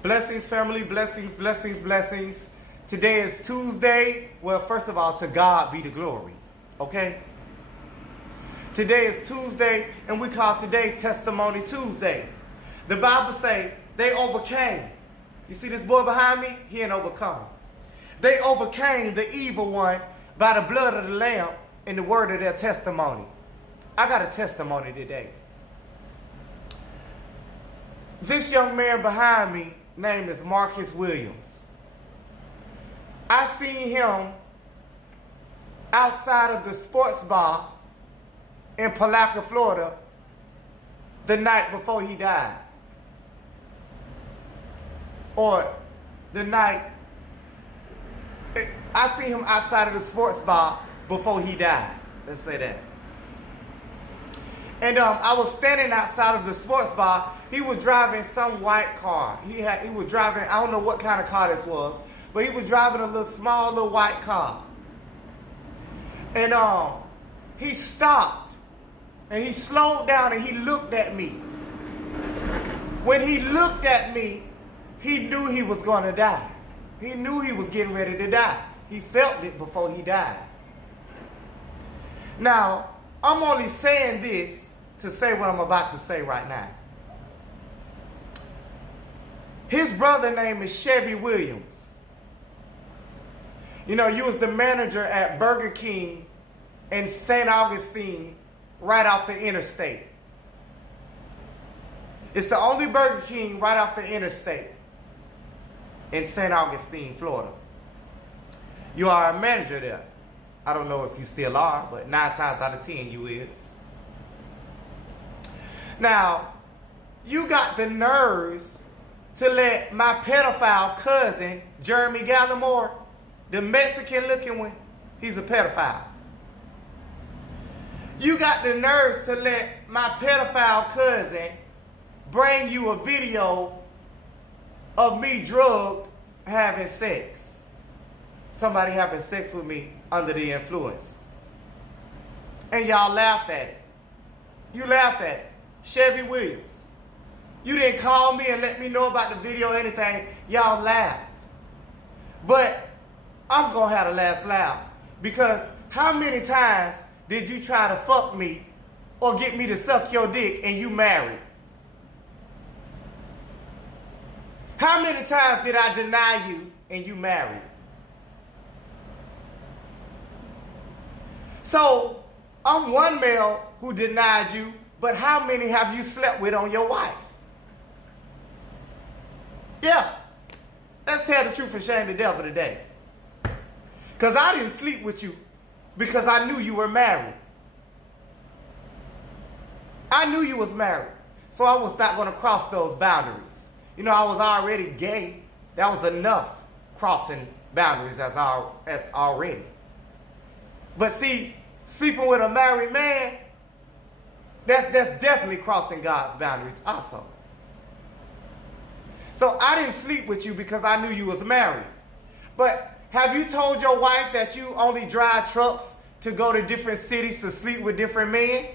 Blessings, family, blessings, blessings, blessings. Today is Tuesday. Well, first of all, to God be the glory. Okay? Today is Tuesday, and we call today Testimony Tuesday. The Bible say they overcame. You see this boy behind me? He ain't overcome. They overcame the evil one by the blood of the Lamb and the word of their testimony. I got a testimony today. This young man behind me, name is Marcus Williams. I seen him outside of the sports bar in Palaca, Florida, the night before he died. Or the night, I seen him outside of the sports bar before he died. Let's say that. And I was standing outside of the sports bar. He was driving some white car. He was driving, I don't know what kind of car this was, but he was driving a little white car. And he stopped and he slowed down and he looked at me. When he looked at me, he knew he was going to die. He knew he was getting ready to die. He felt it before he died. Now, I'm only saying this to say what I'm about to say right now. His brother name is Chevy Williams. You know, you was the manager at Burger King in St. Augustine, right off the interstate. It's the only Burger King right off the interstate in St. Augustine, Florida. You are a manager there. I don't know if you still are, but 9 times out of 10 you is. Now, you got the nerves to let my pedophile cousin, Jeremy Gallimore, the Mexican-looking one, he's a pedophile. You got the nerves to let my pedophile cousin bring you a video of me drugged having sex. Somebody having sex with me under the influence. And y'all laughed at it. You laughed at it. Chevy Williams. You didn't call me and let me know about the video or anything. Y'all laughed. But I'm going to have the last laugh. Because how many times did you try to fuck me or get me to suck your dick and you married? How many times did I deny you and you married? So, I'm one male who denied you, but how many have you slept with on your wife? Yeah. Let's tell the truth and shame the devil today. Because I didn't sleep with you because I knew you were married. I knew you was married. So I was not going to cross those boundaries. You know, I was already gay. That was enough crossing boundaries as already. But see, sleeping with a married man, that's definitely crossing God's boundaries also. So I didn't sleep with you because I knew you was married. But have you told your wife that you only drive trucks to go to different cities to sleep with different men?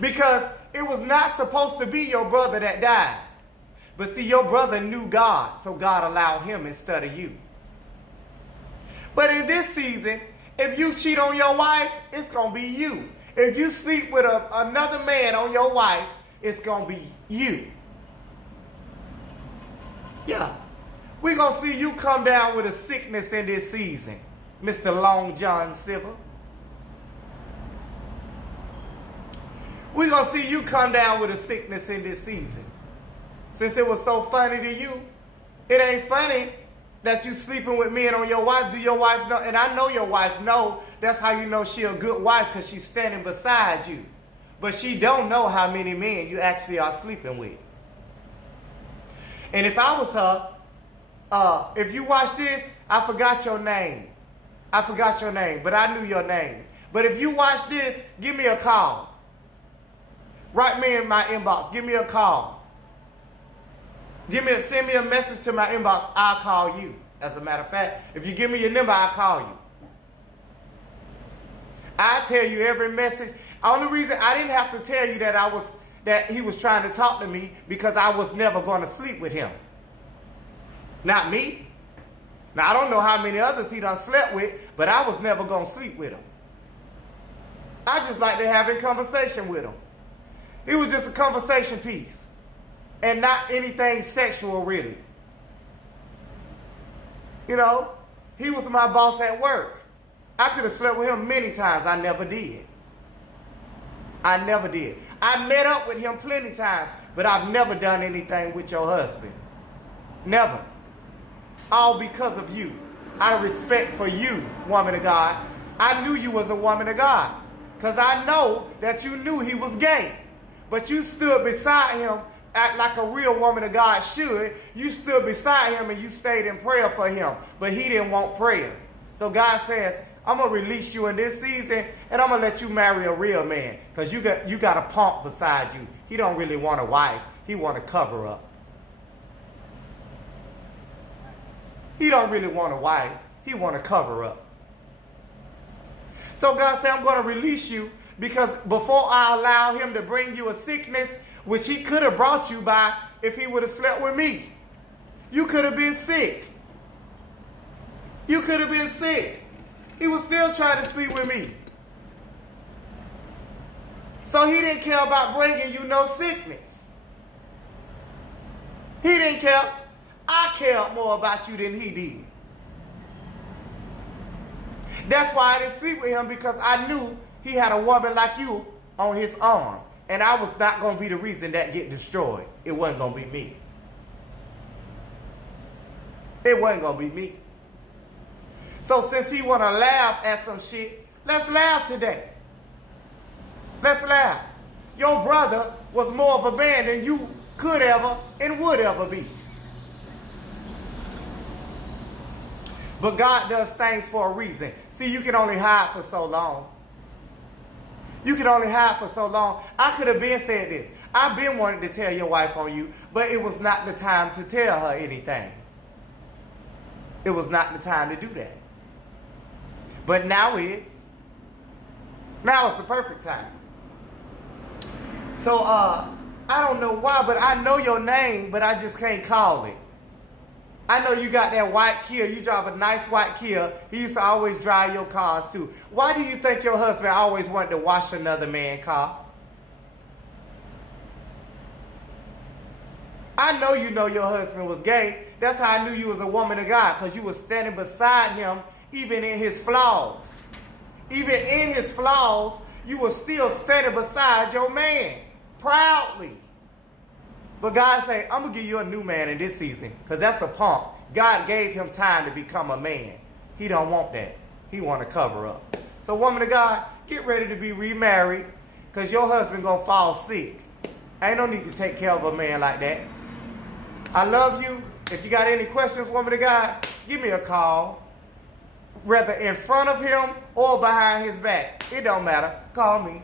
Because it was not supposed to be your brother that died. But see, your brother knew God, so God allowed him instead of you. But in this season, if you cheat on your wife, it's going to be you. If you sleep with another man on your wife, it's going to be you. Yeah. We're going to see you come down with a sickness in this season, Mr. Long John Silver. We're going to see you come down with a sickness in this season. Since it was so funny to you, it ain't funny that you sleeping with men on your wife. Do your wife know? And I know your wife know. That's how you know she a good wife, because she's standing beside you. But she don't know how many men you actually are sleeping with. And if I was her, if you watch this, I forgot your name. I forgot your name, but I knew your name. But if you watch this, give me a call. Write me in my inbox. Give me a call. Send me a message to my inbox. I'll call you. As a matter of fact, if you give me your number, I'll call you. I tell you every message. Only reason I didn't have to tell you that I was that he was trying to talk to me because I was never going to sleep with him. Not me. Now, I don't know how many others he done slept with, but I was never going to sleep with him. I just like to have a conversation with him. It was just a conversation piece and not anything sexual, really. You know, he was my boss at work. I could have slept with him many times. I never did. I never did. I met up with him plenty times, but I've never done anything with your husband. Never. All because of you. Out of respect for you, woman of God. I knew you was a woman of God. Because I know that you knew he was gay. But you stood beside him act like a real woman of God should. You stood beside him and you stayed in prayer for him. But he didn't want prayer. So God says, I'm going to release you in this season and I'm going to let you marry a real man. Because you got a punk beside you. He don't really want a wife. He want to cover up. He don't really want a wife. He want to cover up. So God said, I'm going to release you because before I allow him to bring you a sickness, which he could have brought you by if he would have slept with me. You could have been sick. You could have been sick. He was still trying to sleep with me. So he didn't care about bringing you no sickness. He didn't care. I cared more about you than he did. That's why I didn't sleep with him, because I knew he had a woman like you on his arm. And I was not going to be the reason that get destroyed. It wasn't going to be me. It wasn't going to be me. So since he want to laugh at some shit, let's laugh today. Let's laugh. Your brother was more of a man than you could ever and would ever be. But God does things for a reason. See, you can only hide for so long. You can only hide for so long. I could have been said this. I've been wanting to tell your wife on you, but it was not the time to tell her anything. It was not the time to do that. But now is. Now is the perfect time. So, I don't know why, but I know your name, but I just can't call it. I know you got that white Kia. You drive a nice white Kia. He used to always drive your cars too. Why do you think your husband always wanted to wash another man's car? I know you know your husband was gay. That's how I knew you was a woman of God, because you were standing beside him even in his flaws. Even in his flaws, you were still standing beside your man, proudly. But God said, I'm going to give you a new man in this season, because that's the punk. God gave him time to become a man. He don't want that. He want to cover up. So woman of God, get ready to be remarried, because your husband going to fall sick. Ain't no need to take care of a man like that. I love you. If you got any questions, woman of God, give me a call. Whether in front of him or behind his back. It don't matter. Call me.